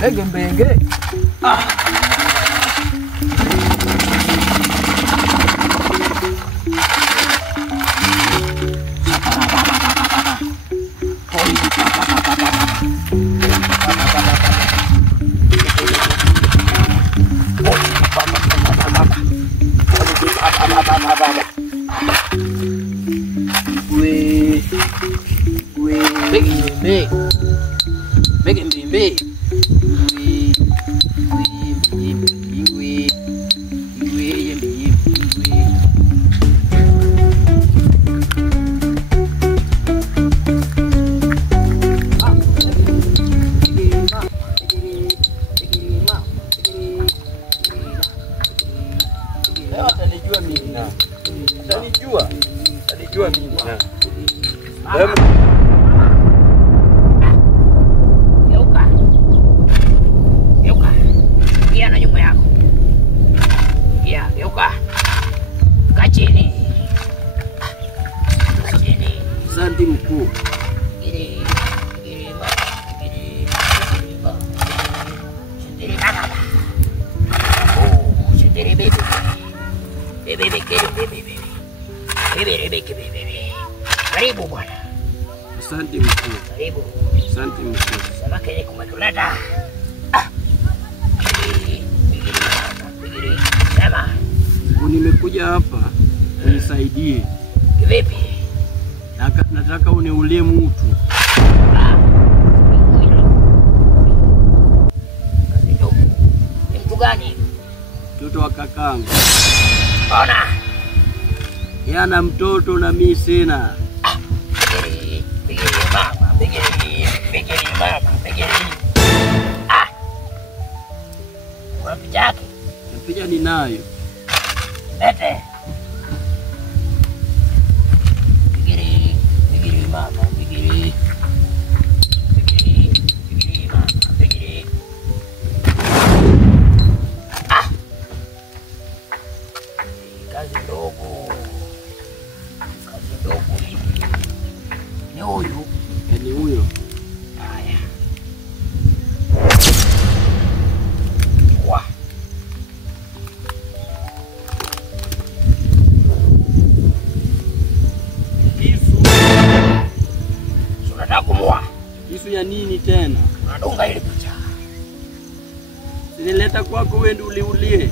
Bege mbenge. Alijua mimi na. Geuka. Kia na nyuma yako. Kia, geuka. Kaa chini. Asante mkuu. Karibu bwana. Asante mkuu. Karibu. Asante mkuu. Samaki ni kumetuleta. Sema. Nimekuja hapa unisaidie. Kivipi? Nataka uniulie mtu. Ni mtu gani? Mtoto wa kakangu. Ona. Yana mtoto na mimi sina. Bigiri mama. Kuna picha yake? Picha ninayo. Lete. Bigiri mama. Kazi ndogo. Ni huyu. Ni huyo. Haya. Kisu. Unataka kumua? Kisu ya nini tena? Unadunga ile picha. Nilileta kwako wewe ndio uliulie.